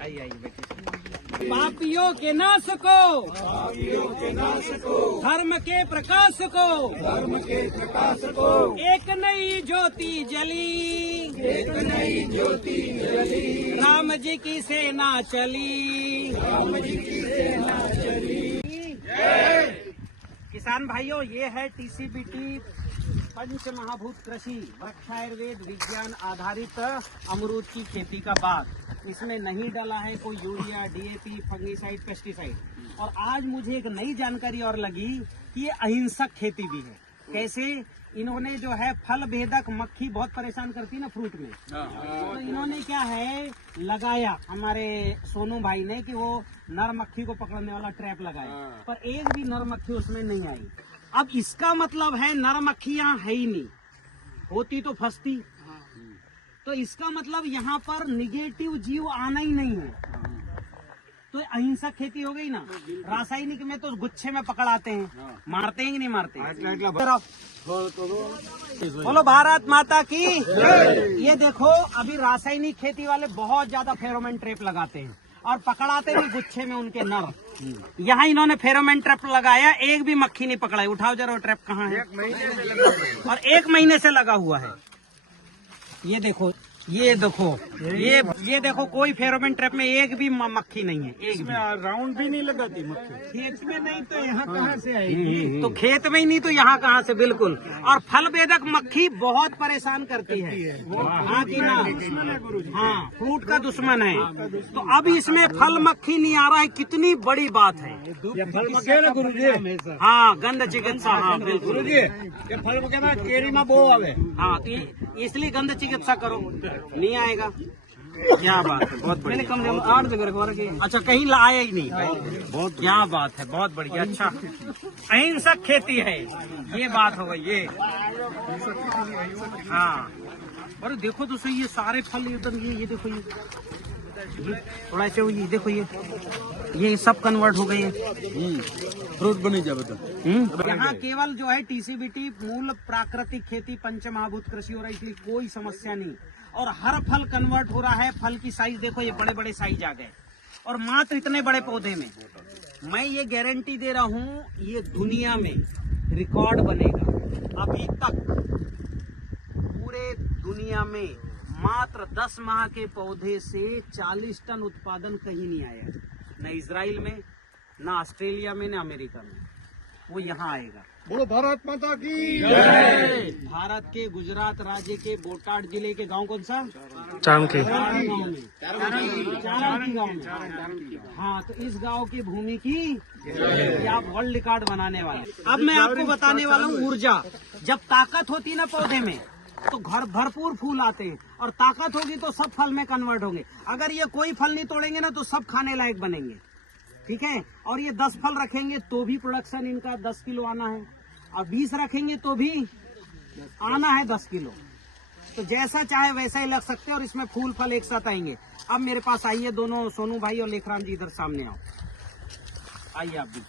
आइए पापियों के नाश को, धर्म के प्रकाश को, एक नई ज्योति जली, राम जी की सेना चली, किसान भाइयों, ये है टीसीबीटी पंच महाभूत कृषि वृक्षायुर्वेद विज्ञान आधारित अमरूद की खेती का बाग। इसमें नहीं डाला है कोई यूरिया, डीएपी, फंगीसाइड, पेस्टिसाइड। और आज मुझे एक नई जानकारी और लगी कि ये अहिंसक खेती भी है। कैसे? इन्होंने जो है फल भेदक मक्खी बहुत परेशान करती ना फ्रूट में, तो इन्होंने क्या है लगाया हमारे सोनू भाई ने कि वो नर मक्खी को पकड़ने वाला ट्रैप लगाया, पर एक भी नर मक्खी उसमें नहीं आई। अब इसका मतलब है नर मक्खी यहाँ है ही नहीं, होती तो फंसती। तो इसका मतलब यहाँ पर निगेटिव जीव आना ही नहीं है। तो अहिंसक खेती हो गई ना। रासायनिक में तो गुच्छे में पकड़ाते हैं, मारते हैं कि नहीं मारते? बोलो भारत माता की। ये देखो अभी रासायनिक खेती वाले बहुत ज्यादा फेरोमोन ट्रैप लगाते हैं और पकड़ाते भी गुच्छे में उनके नर। यहाँ इन्होंने फेरोमोन ट्रैप लगाया, एक भी मक्खी नहीं पकड़ाई। उठाओ जरा वो ट्रैप कहाँ है? और 1 महीने से लगा हुआ है। ये देखो, ये देखो कोई फेरोमोन ट्रैप में एक भी मक्खी नहीं है। एक भी राउंड भी नहीं लगाती मक्खी। खेत में नहीं तो यहाँ कहाँ से आएगी? तो खेत में ही नहीं तो यहाँ कहाँ से? बिल्कुल। और फल भेदक मक्खी बहुत परेशान करती है। हाँ कि ना? हाँ, फ्रूट का दुश्मन है। तो अब इसमें फल मक्खी नहीं आ रहा है, कितनी बड़ी बात है। गुरु जी, हाँ, गंध चिकित्सा। हाँ बिल्कुल। ये फल में क्या केरी में बो आवे। हाँ, तो इसलिए गंध चिकित्सा करो, नहीं आएगा। क्या बात है, बहुत बढ़िया। कम से कम 8 जगह। अच्छा, कहीं लाया ही नहीं। बहुत क्या बात है, बहुत बढ़िया। अच्छा, अहिंसक खेती है, ये बात हो गई ये। हाँ, अरे देखो तो सही, ये सारे फल एकदम ये देखो, ये थोड़ा से ये देखो, ये सब कन्वर्ट हो गए हैं, फ्रूट बनी जाए। यहाँ केवल जो है टीसीबीटी मूल प्राकृतिक खेती पंच महाभूत कृषि हो रहा है, इसलिए कोई समस्या नहीं। और हर फल कन्वर्ट हो रहा है। फल की साइज देखो, ये बड़े बड़े साइज आ गए, और मात्र इतने बड़े पौधे में मैं ये गारंटी दे रहा हूँ, ये दुनिया में रिकॉर्ड बनेगा। अभी तक पूरे दुनिया में मात्र 10 माह के पौधे से 40 टन उत्पादन कहीं नहीं आया, न इजराइल में, न ऑस्ट्रेलिया में, न अमेरिका में। वो यहाँ आएगा। बोलो भारत माता की। भारत के गुजरात राज्य के बोटाड जिले के गांव कौन सा? चाणकी गांव में। हाँ, तो इस गांव की भूमि की आप वर्ल्ड रिकॉर्ड बनाने वाले। अब मैं आपको बताने वाला हूँ ऊर्जा। जब ताकत होती ना पौधे में तो घर भरपूर फूल आते हैं, और ताकत होगी तो सब फल में कन्वर्ट होंगे। अगर ये कोई फल नहीं तोड़ेंगे ना तो सब खाने लायक बनेंगे, ठीक है। और ये 10 फल रखेंगे तो भी प्रोडक्शन इनका 10 किलो आना है, और 20 रखेंगे तो भी आना है 10 किलो। तो जैसा चाहे वैसा ही लग सकते हैं, और इसमें फूल फल एक साथ आएंगे। अब मेरे पास आइए दोनों, सोनू भाई और लेखराम जी, इधर सामने आओ। आइए आप भी,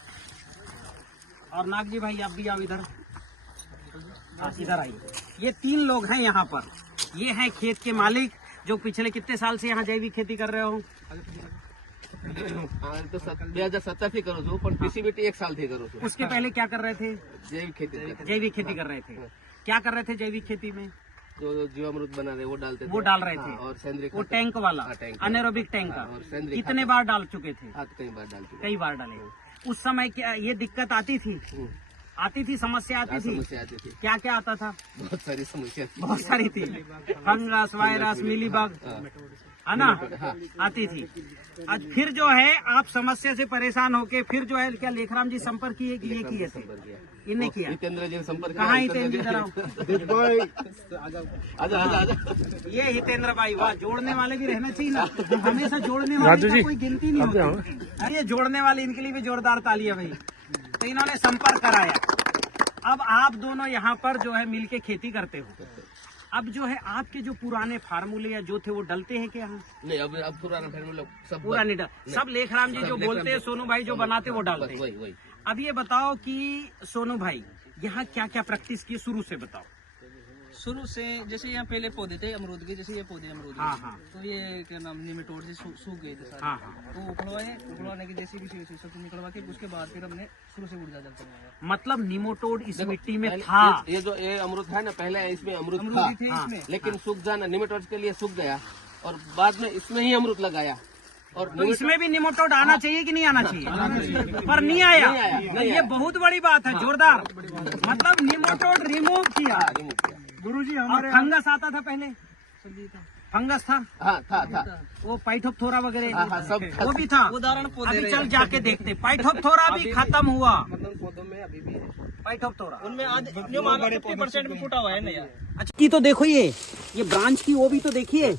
और नाग जी भाई आप भी आओ इधर। इधर आइए। ये 3 लोग हैं यहाँ पर। ये हैं खेत के मालिक, जो पिछले कितने साल से यहाँ जैविक खेती कर रहे हो? तो 2017 થી करो छो, पण टीसीबीटी 1 साल थी करो छो। उसके पहले क्या कर रहे थे? जैविक खेती कर रहे थे। क्या कर रहे थे जैविक खेती में? जो जीवामृत बना रहे वो डालते थे। वो डाल रहे थे। और सेंद्रीय वो टैंक वाला, अनेरोबिक टैंक का। और सेंद्रीय कितने बार डाल चुके थे? कई बार डाल चुके। कई बार डाले। उस समय क्या ये दिक्कत आती थी? समस्या आती थी। क्या क्या आता था? बहुत सारी समस्या, बहुत सारी थी। फंगस, वायरस, मिलीबग, है ना, आती थी। आज फिर जो है आप समस्या से परेशान होके फिर जो है क्या लेखराम जी संपर्क किए कि ये किए थे? इन्हें किया। हितेंद्र जी संपर्क कहाँ हितेंद्र जी? आजा। ये हितेंद्र भाई, वाह, जोड़ने वाले भी रहना चाहिए ना, हमेशा जोड़ने वाले की कोई गिनती नहीं होती। अरे जोड़ने वाले, इनके लिए भी जोरदार तालियां भाई। तो इन्होंने संपर्क कराया। अब आप दोनों यहाँ पर जो है मिलके खेती करते हो। अब जो है आपके जो पुराने फार्मूले या जो थे वो डलते हैं क्या यहाँ? नहीं, अब पुराना फार्मूला सब पूरा नहीं डल। सब लेखराम जी जो बोलते हैं, सोनू भाई जो बनाते वो डालते हैं। वही। अब ये बताओ कि सोनू भाई यहाँ क्या क्या प्रैक्टिस की, शुरू से बताओ। शुरू से जैसे यहाँ पहले पौधे थे अमरूद के, जैसे ये पौधे अमरूद के, हाँ हाँ तो ये क्या नाम निमेटोड से सूख गए थे सारे। हाँ हाँ। तो उखड़वाने की जैसी भी सब निकलवा के उसके बाद फिर हमने शुरू से ऊर्जा जलते हैं। मतलब निमोटोड इस मिट्टी में पहले था। ये जो ये अमरूद है ना, पहले इसमें अमरूद अमरूद था, भी थे इसमें। लेकिन सूख जाना निमेटोड के लिए सूख गया और बाद में इसमें ही अमरूद लगाया। और तो इसमें भी निमोटोड आना चाहिए कि नहीं आना चाहिए? पर नहीं आया। तो ये बहुत बड़ी बात है, जोरदार। मतलब निमोटोड रिमूव किया। गुरुजी और हमारे फंगस आता था पहले, फंगस था हाँ था वो पाइथोप्थोरा वगैरह, हाँ, सब वो भी था। उदाहरण पौधे अभी चल जाके देखते, पाइथोप्थोरा भी खत्म हुआ। मतलब पौधों में अभी भी है। पाइथोप्थोरा उनमें आज जो मानो 50% भी फूटा हुआ है नया। अच्छा की तो देखो, ये ब्रांच की वो भी तो देखिए।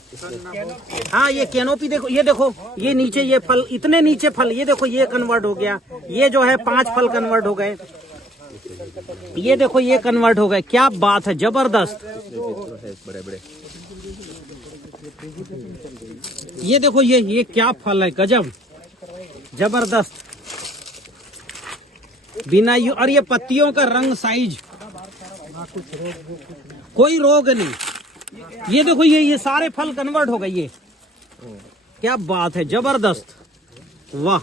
हाँ ये कैनोपी देखो, ये देखो ये नीचे ये फल, इतने नीचे फल, ये देखो ये कन्वर्ट हो गया, ये जो है 5 फल कन्वर्ट हो गए, ये देखो ये कन्वर्ट हो गए। क्या बात है, जबरदस्त। बड़े बड़े ये देखो ये क्या फल है, गजब, जबरदस्त। बिना और ये पत्तियों का रंग, साइज, कोई रोग नहीं। ये देखो ये सारे फल कन्वर्ट हो गए। ये क्या बात है, जबरदस्त, वाह।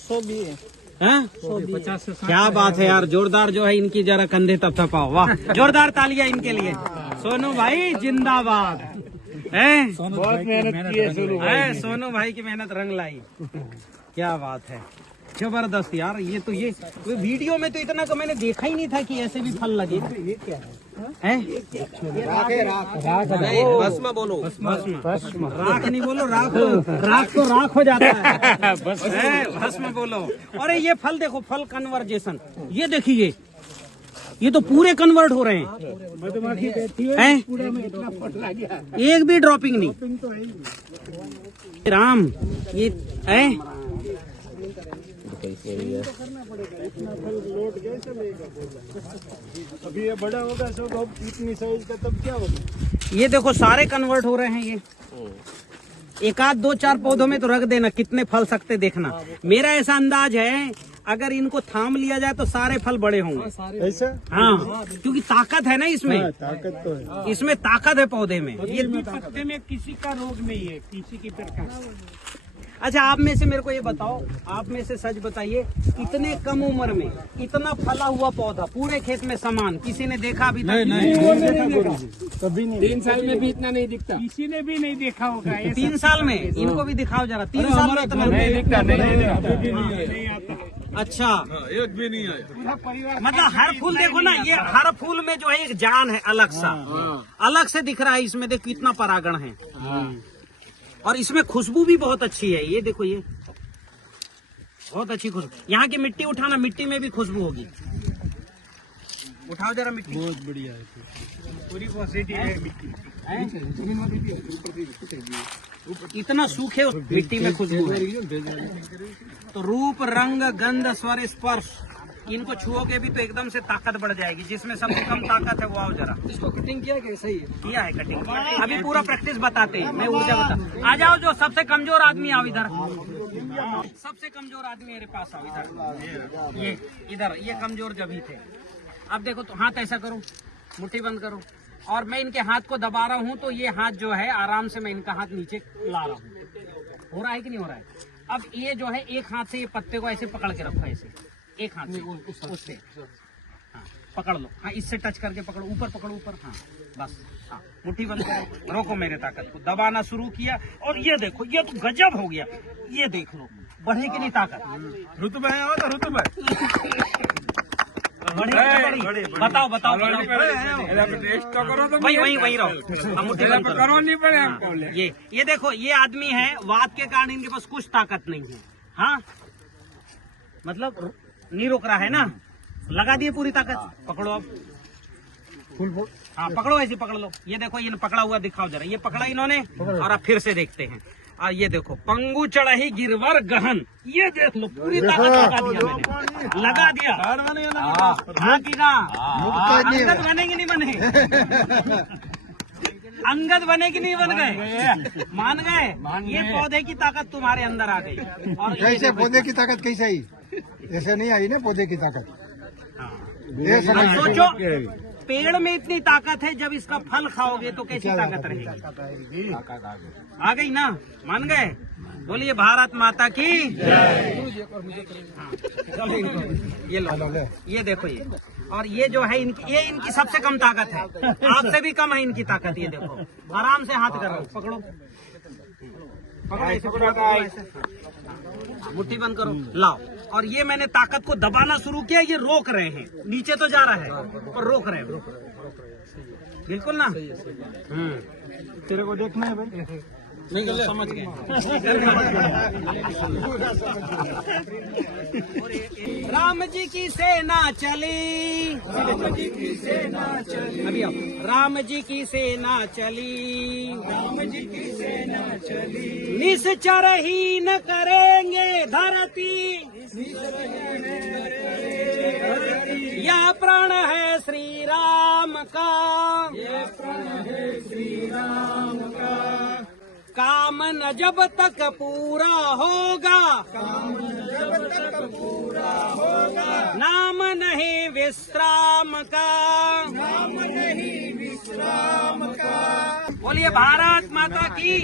100 भी है। हैं? क्या बात है यार, जोरदार जो है इनकी जरा कंधे थपथपाओ, वाह। जोरदार तालियां इनके लिए। सोनू भाई जिंदाबाद। हैं? बहुत मेहनत की है सोनू भाई है, ने। सोनू भाई की मेहनत रंग लाई। क्या बात है, जबरदस्त यार। ये तो ये वीडियो में तो इतना तो मैंने देखा ही नहीं था कि ऐसे भी फल लगे। ये क्या है? नहीं, भस्म बोलो, भस्म। राख नहीं बोलो, राख तो राख हो जाता है। भस्म बोलो। अरे ये फल देखो, फल कन्वर्जेशन, ये देखिए, ये तो पूरे कन्वर्ट हो रहे हैं। मधुमक्खी बैठी हुई हैं? पूरे में इतना फट लग गया। एक भी ड्रॉपिंग नहीं। तो है ही। राम ये है, अभी ये बड़ा होगा सब, अब इतनी साइज का तब क्या होगा? ये देखो सारे कन्वर्ट हो रहे हैं। ये एक आध 2-4 पौधों में तो रख देना, कितने फल सकते देखना। मेरा ऐसा अंदाज है अगर इनको थाम लिया जाए तो सारे फल बड़े होंगे। ऐसा? हाँ, क्योंकि ताकत है ना इसमें। हाँ, ताकत तो है। इसमें ताकत है पौधे में। ये पत्ते में किसी का रोग नहीं है, किसी की प्रकार। अच्छा, आप में से मेरे को ये बताओ, आप में से सच बताइए, इतने कम उम्र में इतना फला हुआ पौधा पूरे खेत में समान किसी ने देखा अभी तक? कभी नहीं। 3 साल में भी इतना नहीं दिखता, किसी ने भी नहीं देखा होगा। 3 साल में इनको भी दिखाओ जरा। 3 साल में इतना नहीं दिखता, नहीं आता। अच्छा, एक भी नहीं आया। परिवार मतलब हर फूल देखो ना, ये हर फूल में जो है एक जान है, अलग सा, अलग से दिख रहा है। इसमें देखो कितना परागण है, और इसमें खुशबू भी बहुत अच्छी है। ये देखो, ये बहुत अच्छी खुशबू। यहाँ की मिट्टी उठाना, मिट्टी में भी खुशबू होगी। उठाओ जरा मिट्टी। बहुत बढ़िया है, पूरी पॉजिटिव है मिट्टी। इतना सूखे मिट्टी में खुशबू है। तो रूप, रंग, गंध, स्वर, स्पर्श, इनको छुओगे भी तो एकदम से ताकत बढ़ जाएगी। जिसमें सबसे कम ताकत है वो आओ जरा। इसको कटिंग किया कैसा ही किया है कटिंग, अभी पूरा प्रैक्टिस बताते हैं। मैं ऊर्जा बता, आ जाओ, जो सबसे कमजोर आदमी आओ इधर। सबसे कमजोर आदमी मेरे पास आओ इधर। ये इधर, ये कमजोर जब ही थे। अब देखो तो हाथ ऐसा करो, मुट्ठी बंद करो, और मैं इनके हाथ को दबा रहा हूँ तो ये हाथ जो है आराम से मैं इनका हाथ नीचे ला रहा हूँ। हो रहा है कि नहीं हो रहा है? अब ये जो है एक हाथ से ये पत्ते को ऐसे पकड़ के रखो, ऐसे एक हाथ से उससे, हाँ पकड़ लो। हाँ, इससे टच करके पकड़ो, ऊपर पकड़ो, ऊपर। हाँ बस, हाँ मुट्ठी बंद करो, रोको मेरे ताकत को। दबाना शुरू किया और ये देखो, ये तो गजब हो गया। ये देख लो, बढ़े कि नहीं ताकत? रुतबा है और रुतबा बढ़े? बताओ बताओ टेस्ट तो करो तो वही रहो। हम मुट्ठी बंद करो। करवा नहीं पड़े हमको। ये देखो, ये आदमी है, वात के कारण इनके पास कुछ ताकत नहीं है। हाँ, मतलब नहीं रोक रहा है ना, लगा दिए पूरी ताकत। पकड़ो अब, हाँ पकड़ो, ऐसे पकड़ लो। ये देखो, ये पकड़ा हुआ दिखाओ जरा। ये पकड़ा इन्होंने, और अब फिर से देखते हैं। और ये देखो, पंगु चढ़ही गिरवर गहन, ये देख लो, पूरी ताकत लगा दिया मैंने, लगा दिया। हाँ की ना, अंगद बने कि नहीं बने? अंगद बने कि नहीं बन गए? मान गए? ये पौधे की ताकत तुम्हारे अंदर आ गई। और कैसे पौधे की ताकत कैसे आई? ऐसे नहीं आई ना पौधे की ताकत। सोचो, पेड़ में इतनी ताकत है, जब इसका फल खाओगे तो कैसी ताकत रहेगी? आ गई ना? मान गए? बोलिए भारत माता की। ये लो, ये देखो ये, और ये जो है ये इनकी सबसे कम ताकत है, आपसे भी कम है इनकी ताकत। ये देखो, आराम से हाथ करो, पकड़ो पकड़ो, ऐसे पकड़ो, ऐसे मुट्ठी बंद करो, लाओ। और ये मैंने ताकत को दबाना शुरू किया, ये रोक रहे हैं, नीचे तो जा रहा है और रोक रहे हैं, बिल्कुल ना। तेरे को देखना है भाई, नहीं समझ गए। राम जी की सेना चली, अभी आओ। राम जी की सेना चली, निश्चर ही न करेंगे धरती, यह प्रण है श्री राम का, काम न जब तक पूरा होगा, नाम नहीं विश्राम का, बोलिए भारत माता की।